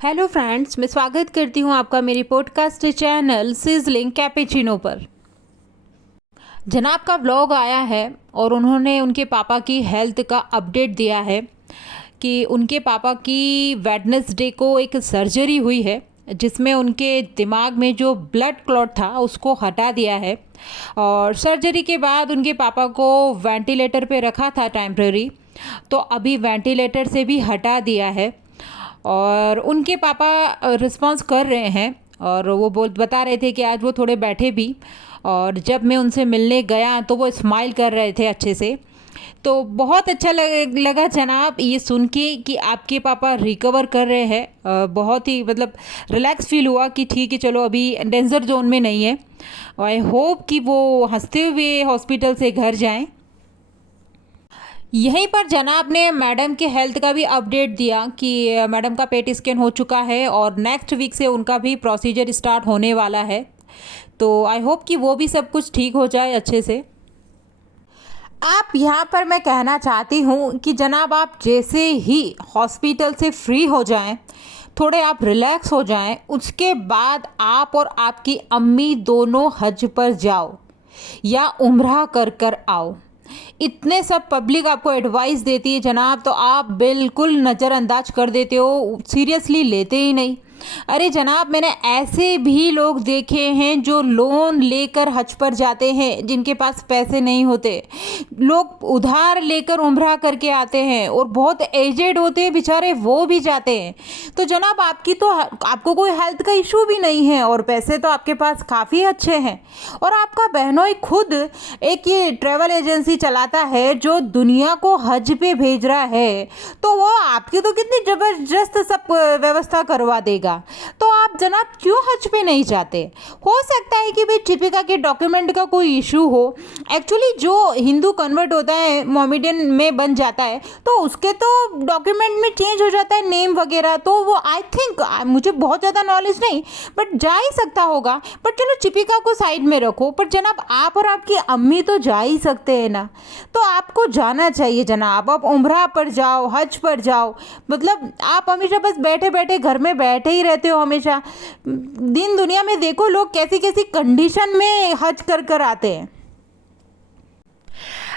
Hello friends, मैं स्वागत करती हूँ आपका मेरी पॉडकास्ट चैनल सिजलिंग कैपेचिनो पर। जनाब का व्लॉग आया है और उन्होंने उनके पापा की हेल्थ का अपडेट दिया है कि उनके पापा की वेडनेसडे को एक सर्जरी हुई है जिसमें उनके दिमाग में जो ब्लड क्लॉट था उसको हटा दिया है। और सर्जरी के बाद उनके पापा को वेंटिलेटर पे रखा था टेम्पररी, तो अभी वेंटिलेटर से भी हटा दिया है और उनके पापा रिस्पॉन्स कर रहे हैं। और वो बता रहे थे कि आज वो थोड़े बैठे भी, और जब मैं उनसे मिलने गया तो वो स्माइल कर रहे थे अच्छे से। तो बहुत अच्छा लगा जनाब ये सुन के कि आपके पापा रिकवर कर रहे हैं। बहुत ही मतलब रिलैक्स फील हुआ कि ठीक है, चलो अभी डेंजर जोन में नहीं है। आई होप कि वो हंसते हुए हॉस्पिटल से घर जाएं। यहीं पर जनाब ने मैडम के हेल्थ का भी अपडेट दिया कि मैडम का पेट स्कैन हो चुका है और नेक्स्ट वीक से उनका भी प्रोसीजर स्टार्ट होने वाला है। तो आई होप कि वो भी सब कुछ ठीक हो जाए अच्छे से। आप यहाँ पर मैं कहना चाहती हूँ कि जनाब आप जैसे ही हॉस्पिटल से फ्री हो जाएं, थोड़े आप रिलैक्स हो जाएं, उसके बाद आप और आपकी अम्मी दोनों हज पर जाओ या उम्रा कर कर आओ। इतने सब पब्लिक आपको एडवाइस देती है जनाब, तो आप बिल्कुल नज़रअंदाज कर देते हो, सीरियसली लेते ही नहीं। अरे जनाब, मैंने ऐसे भी लोग देखे हैं जो लोन लेकर हज पर जाते हैं, जिनके पास पैसे नहीं होते। लोग उधार लेकर उम्रा करके आते हैं और बहुत एजेड होते हैं बेचारे, वो भी जाते हैं। तो जनाब आपको कोई हेल्थ का इशू भी नहीं है और पैसे तो आपके पास काफ़ी अच्छे हैं। और आपका बहनोई खुद एक ये ट्रैवल एजेंसी चलाता है जो दुनिया को हज पे भेज रहा है, तो वो आपकी तो कितनी ज़बरदस्त सब व्यवस्था करवा देगा। तो आप जनाब क्यों हज पे नहीं जाते? हो सकता है कि भाई टिपिका के डॉक्यूमेंट का कोई इशू हो। एक्चुअली जो हिंदू कन्वर्ट होता है, मोमेडियन में बन जाता है, तो उसके तो डॉक्यूमेंट में चेंज हो जाता है नेम वगैरह। तो वो आई थिंक, मुझे बहुत ज़्यादा नॉलेज नहीं, बट जा ही सकता होगा। पर चलो टिपिका को साइड में रखो, पर जनाब आप और आपकी अम्मी तो जा ही सकते हैं ना। तो आपको जाना चाहिए जनाब, आप उम्रा पर जाओ, हज पर जाओ। मतलब आप हमेशा बस बैठे बैठे घर में बैठे ही रहते हो हमेशा। दिन दुनिया में देखो लोग कैसी कैसी कंडीशन में हज कर कर आते हैं।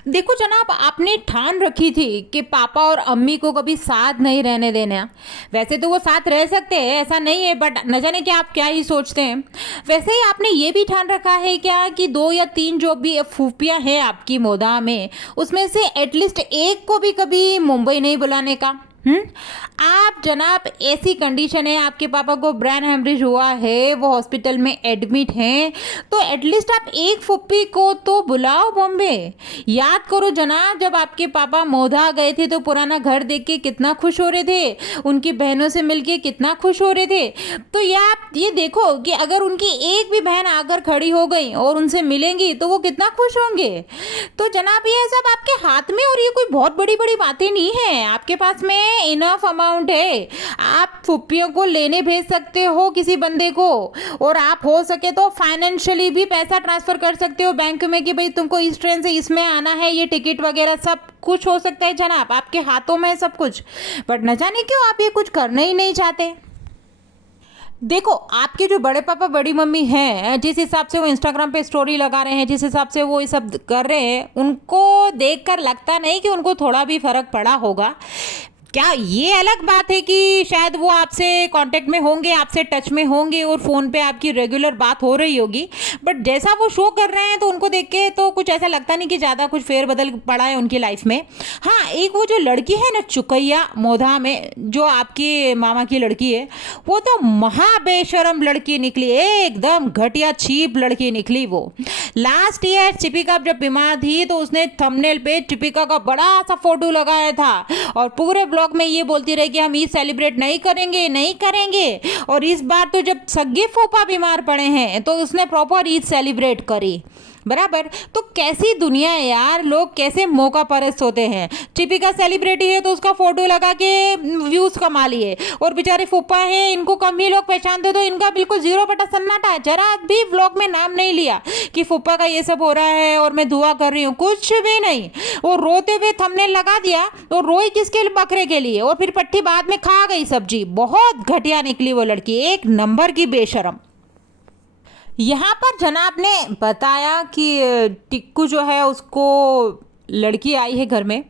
देखो जनाब, आपने ठान रखी थी कि पापा और अम्मी को कभी साथ नहीं रहने देना। वैसे तो वो साथ रह सकते हैं, ऐसा नहीं है, बट न जाने कि आप क्या ही सोचते हैं। वैसे ही आपने ये भी ठान रखा है क्या कि 2 या 3 जो भी फूफियाँ हैं आपकी मोदा में, उसमें से एटलीस्ट एक को भी कभी मुंबई नहीं बुलाने का? आप जनाब, ऐसी कंडीशन है, आपके पापा को ब्रेन हेमरेज हुआ है, वो हॉस्पिटल में एडमिट हैं, तो एटलीस्ट आप एक फुप्पी को तो बुलाओ बॉम्बे। याद करो जनाब, जब आपके पापा मोधा गए थे तो पुराना घर देख के कितना खुश हो रहे थे, उनकी बहनों से मिलके कितना खुश हो रहे थे। तो ये देखो कि अगर उनकी एक भी बहन आकर खड़ी हो गई और उनसे मिलेंगी तो वो कितना खुश होंगे। तो जनाब ये सब आपके हाथ में, और ये कोई बहुत बड़ी बड़ी बातें नहीं है, आपके पास में इनफ अमाउंट है। आप फुप्पियों को लेने भेज सकते हो किसी बंदे को, और आप हो सके तो फाइनेंशियली भी पैसा ट्रांसफर कर सकते हो बैंक में कि भाई तुमको इस ट्रेन से इसमें आना है, ये टिकट वगैरह सब कुछ हो सकता है जनाब, आपके हाथों में है सब कुछ। बट न जाने क्यों आप ये कुछ करना ही नहीं चाहते। देखो, आपके जो बड़े पापा बड़ी मम्मी हैं, जिस हिसाब से वो इंस्टाग्राम पे स्टोरी लगा रहे हैं, जिस हिसाब से वो ये सब कर रहे हैं, उनको देखकर लगता नहीं कि उनको थोड़ा भी फर्क पड़ा होगा। क्या ये अलग बात है कि शायद वो आपसे कांटेक्ट में होंगे, आपसे टच में होंगे और फ़ोन पे आपकी रेगुलर बात हो रही होगी, बट जैसा वो शो कर रहे हैं तो उनको देख के तो कुछ ऐसा लगता नहीं कि ज़्यादा कुछ फेरबदल पड़ा है उनकी लाइफ में। हाँ, एक वो जो लड़की है ना चुकैया मोधा में, जो आपके मामा की लड़की है, वो तो महाबेशरम लड़की निकली, एकदम घटिया चीप लड़की निकली वो। लास्ट ईयर टिपिका जब बीमार थी तो उसने थंबनेल पे टिपिका का बड़ा सा फोटो लगाया था और पूरे ब्लॉग में ये बोलती रही कि हम ईद सेलिब्रेट नहीं करेंगे नहीं करेंगे। और इस बार तो जब सग्गे फूफा बीमार पड़े हैं तो उसने प्रॉपर ईद सेलिब्रेट करी। बराबर। तो कैसी दुनिया है यार, लोग कैसे मौका परस्त होते हैं। टिपिका सेलिब्रिटी है तो उसका फोटो लगा के व्यूज कमा लिए, और बेचारे फूफा है, इनको कम ही लोग पहचानते, तो इनका बिल्कुल 0 बटा सन्नाटा है। जरा भी व्लॉग में नाम नहीं लिया कि फूफा का ये सब हो रहा है और मैं दुआ कर रही हूँ, कुछ भी नहीं। और रोते हुए थंबनेल लगा दिया, और रोई किसके लिए? बकरे के लिए। और फिर पट्टी बाद में खा गई सब्जी। बहुत घटिया निकली वो लड़की, एक नंबर की बेशरम। यहाँ पर जनाब ने बताया कि टिक्कू जो है उसको लड़की आई है घर में,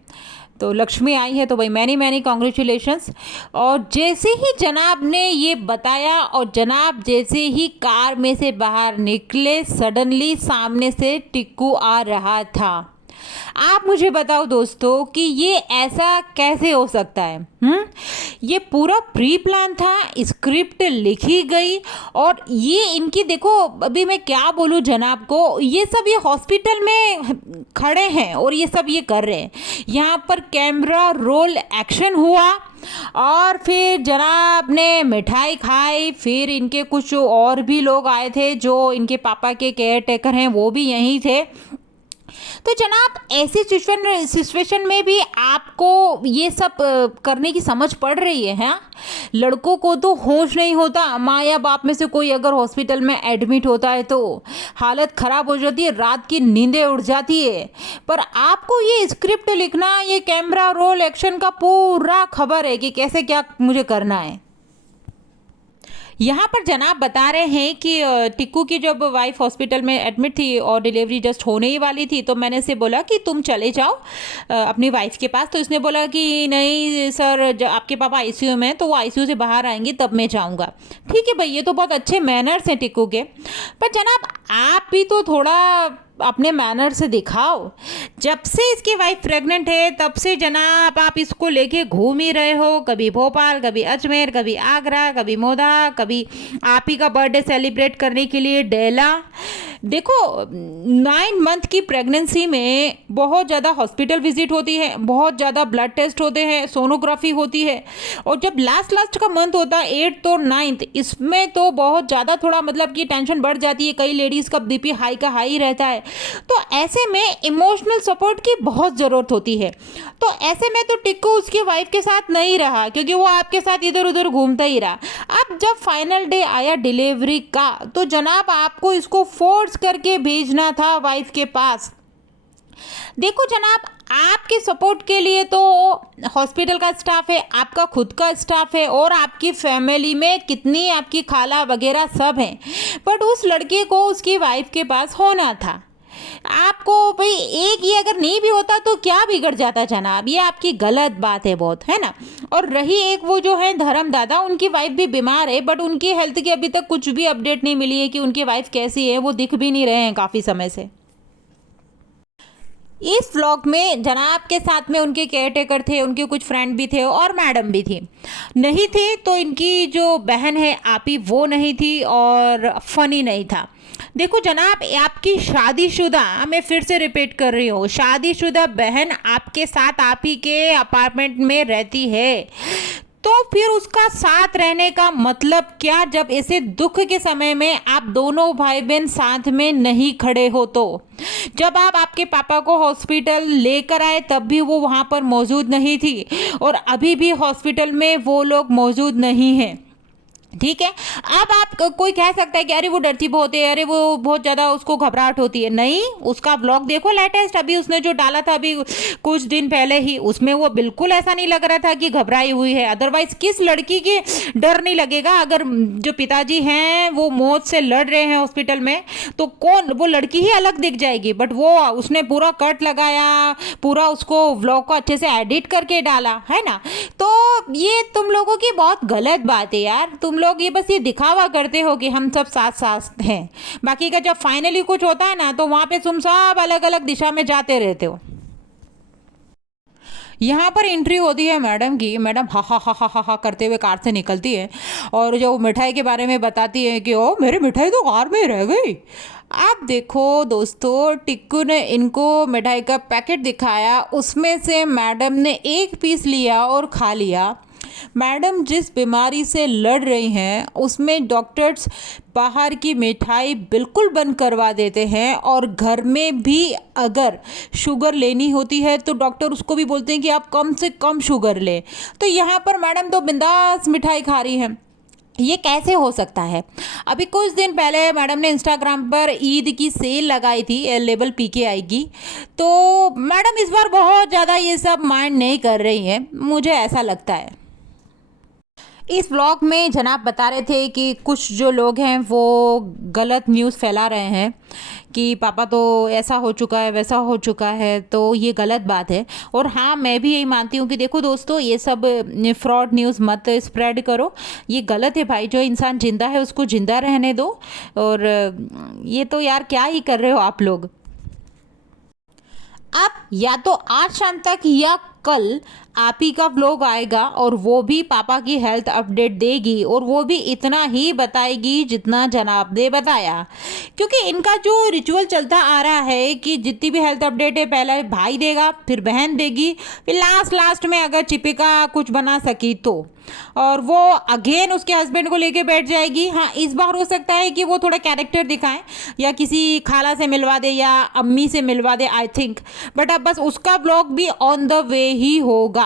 तो लक्ष्मी आई है, तो भाई मैनी मैनी कॉन्ग्रेचुलेशंस। और जैसे ही जनाब ने ये बताया और जनाब जैसे ही कार में से बाहर निकले, सडनली सामने से टिक्कू आ रहा था। आप मुझे बताओ दोस्तों कि ये ऐसा कैसे हो सकता है? ये पूरा प्री प्लान था, स्क्रिप्ट लिखी गई, और ये इनकी देखो, अभी मैं क्या बोलूँ जनाब को, ये सब ये हॉस्पिटल में खड़े हैं और ये सब ये कर रहे हैं। यहाँ पर कैमरा रोल एक्शन हुआ, और फिर जनाब ने मिठाई खाई, फिर इनके कुछ और भी लोग आए थे जो इनके पापा के केयर टेकर हैं, वो भी यहीं थे। तो जनाब ऐसी सिचुएशन में भी आपको ये सब करने की समझ पड़ रही है, हाँ? लड़कों को तो होश नहीं होता, माँ या बाप में से कोई अगर हॉस्पिटल में एडमिट होता है तो हालत ख़राब हो जाती है, रात की नींदें उड़ जाती है। पर आपको ये स्क्रिप्ट लिखना, ये कैमरा रोल एक्शन का पूरा खबर है कि कैसे क्या मुझे करना है। यहाँ पर जनाब बता रहे हैं कि टिक्कू की जब वाइफ हॉस्पिटल में एडमिट थी और डिलीवरी जस्ट होने ही वाली थी, तो मैंने इसे बोला कि तुम चले जाओ अपनी वाइफ के पास। तो इसने बोला कि नहीं सर, जब आपके पापा आईसीयू में हैं तो वो आईसीयू से बाहर आएंगे तब मैं जाऊँगा। ठीक है भाई, ये तो बहुत अच्छे मैनर्स हैं टिक्कू के, पर जनाब आप भी तो थोड़ा अपने मैनर से दिखाओ। जब से इसकी वाइफ प्रेग्नेंट है तब से जनाब आप इसको लेके घूम ही रहे हो, कभी भोपाल, कभी अजमेर, कभी आगरा, कभी मोदा, कभी आप ही का बर्थडे सेलिब्रेट करने के लिए डेला। देखो 9 मंथ की प्रेगनेंसी में बहुत ज़्यादा हॉस्पिटल विजिट होती है, बहुत ज़्यादा ब्लड टेस्ट होते हैं, सोनोग्राफी होती है, और जब लास्ट का मंथ होता है 8th और 9th, इसमें तो बहुत ज़्यादा थोड़ा मतलब कि टेंशन बढ़ जाती है। कई लेडीज़ का बीपी हाई का हाई रहता है, तो ऐसे में इमोशनल सपोर्ट की बहुत ज़रूरत होती है। तो ऐसे में तो टिक्कू उसकी वाइफ के साथ नहीं रहा, क्योंकि वो आपके साथ इधर उधर घूमता ही रहा। अब जब फाइनल डे आया डिलीवरी का, तो जनाब आपको इसको फोर्स करके भेजना था वाइफ के पास। देखो जनाब, आपके सपोर्ट के लिए तो हॉस्पिटल का स्टाफ है, आपका खुद का स्टाफ है, और आपकी फैमिली में कितनी आपकी खाला वगैरह सब हैं, बट उस लड़के को उसकी वाइफ के पास होना था। आपको भाई एक ही अगर नहीं भी होता तो क्या बिगड़ जाता जनाब? ये आपकी गलत बात है बहुत, है ना? और रही एक वो जो है धर्म दादा, उनकी वाइफ भी बीमार है, बट उनकी हेल्थ की अभी तक कुछ भी अपडेट नहीं मिली है कि उनकी वाइफ कैसी है, वो दिख भी नहीं रहे हैं काफ़ी समय से। इस व्लॉग में जनाब के साथ में उनके केयर टेकर थे, उनके कुछ फ्रेंड भी थे और मैडम भी थी। नहीं थे तो इनकी जो बहन है आपी, वो नहीं थी, और फनी नहीं था। देखो जनाब, आपकी शादीशुदा, मैं फिर से रिपीट कर रही हूँ, शादीशुदा बहन आपके साथ आप ही के अपार्टमेंट में रहती है, तो फिर उसका साथ रहने का मतलब क्या जब ऐसे दुख के समय में आप दोनों भाई बहन साथ में नहीं खड़े हो? तो जब आप आपके पापा को हॉस्पिटल लेकर आए तब भी वो वहाँ पर मौजूद नहीं थी, और अभी भी हॉस्पिटल में वो लोग मौजूद नहीं हैं। ठीक है, अब आप कोई कह सकता है कि अरे वो डरती बहुत है, अरे वो बहुत ज़्यादा उसको घबराहट होती है। नहीं, उसका ब्लॉग देखो लेटेस्ट, अभी उसने जो डाला था अभी कुछ दिन पहले ही, उसमें वो बिल्कुल ऐसा नहीं लग रहा था कि घबराई हुई है। अदरवाइज किस लड़की की डर नहीं लगेगा? अगर जो पिताजी हैं वो मौत से लड़ रहे हैं हॉस्पिटल में, तो कौन, वो लड़की ही अलग दिख जाएगी। बट वो उसने पूरा कट लगाया, पूरा उसको व्लॉग को अच्छे से एडिट करके डाला, है ना? तो ये तुम लोगों की बहुत गलत बात है यार। तुम लोग ये बस ये दिखावा करते हो कि हम सब साथ साथ हैं, बाकी का जब फाइनली कुछ होता है ना, तो वहाँ पे तुम सब अलग अलग दिशा में जाते रहते हो। यहाँ पर एंट्री होती है मैडम की, मैडम हा हा हा हा हा करते हुए कार से निकलती है, और जो मिठाई के बारे में बताती है कि ओ मेरी मिठाई तो कार में ही रह गई। आप देखो दोस्तों, टिक्कू ने इनको मिठाई का पैकेट दिखाया, उसमें से मैडम ने एक पीस लिया और खा लिया। मैडम जिस बीमारी से लड़ रही हैं उसमें डॉक्टर्स बाहर की मिठाई बिल्कुल बंद करवा देते हैं, और घर में भी अगर शुगर लेनी होती है तो डॉक्टर उसको भी बोलते हैं कि आप कम से कम शुगर लें। तो यहाँ पर मैडम तो बिंदास मिठाई खा रही हैं। ये कैसे हो सकता है? अभी कुछ दिन पहले मैडम ने इंस्टाग्राम पर ईद की सेल लगाई थी, लेबल पी के आएगी। तो मैडम इस बार बहुत ज़्यादा ये सब माइंड नहीं कर रही हैं, मुझे ऐसा लगता है। इस व्लॉग में जनाब बता रहे थे कि कुछ जो लोग हैं वो गलत न्यूज़ फैला रहे हैं कि पापा तो ऐसा हो चुका है, वैसा हो चुका है, तो ये गलत बात है। और हाँ, मैं भी यही मानती हूँ कि देखो दोस्तों, ये सब फ्रॉड न्यूज़ मत स्प्रेड करो, ये गलत है भाई। जो इंसान जिंदा है उसको जिंदा रहने दो। और ये तो यार क्या ही कर रहे हो आप लोग। आप या तो आज शाम तक या कल आप ही का व्लॉग आएगा, और वो भी पापा की हेल्थ अपडेट देगी, और वो भी इतना ही बताएगी जितना जनाब ने बताया। क्योंकि इनका जो रिचुअल चलता आ रहा है कि जितनी भी हेल्थ अपडेट है पहले भाई देगा, फिर बहन देगी, फिर लास्ट में अगर चिपिका कुछ बना सकी तो, और वो अगेन उसके हस्बैंड को लेके बैठ जाएगी। हाँ, इस बार हो सकता है कि वो थोड़ा कैरेक्टर दिखाएं या किसी खाला से मिलवा दे या अम्मी से मिलवा दे, आई थिंक। बट अब बस उसका ब्लॉग भी ऑन द वे ही होगा।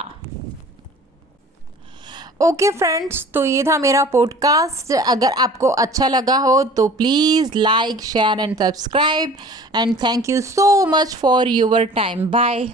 ओके फ्रेंड्स, तो ये था मेरा पॉडकास्ट। अगर आपको अच्छा लगा हो तो please like, share and subscribe, and thank you so much for your time. Bye.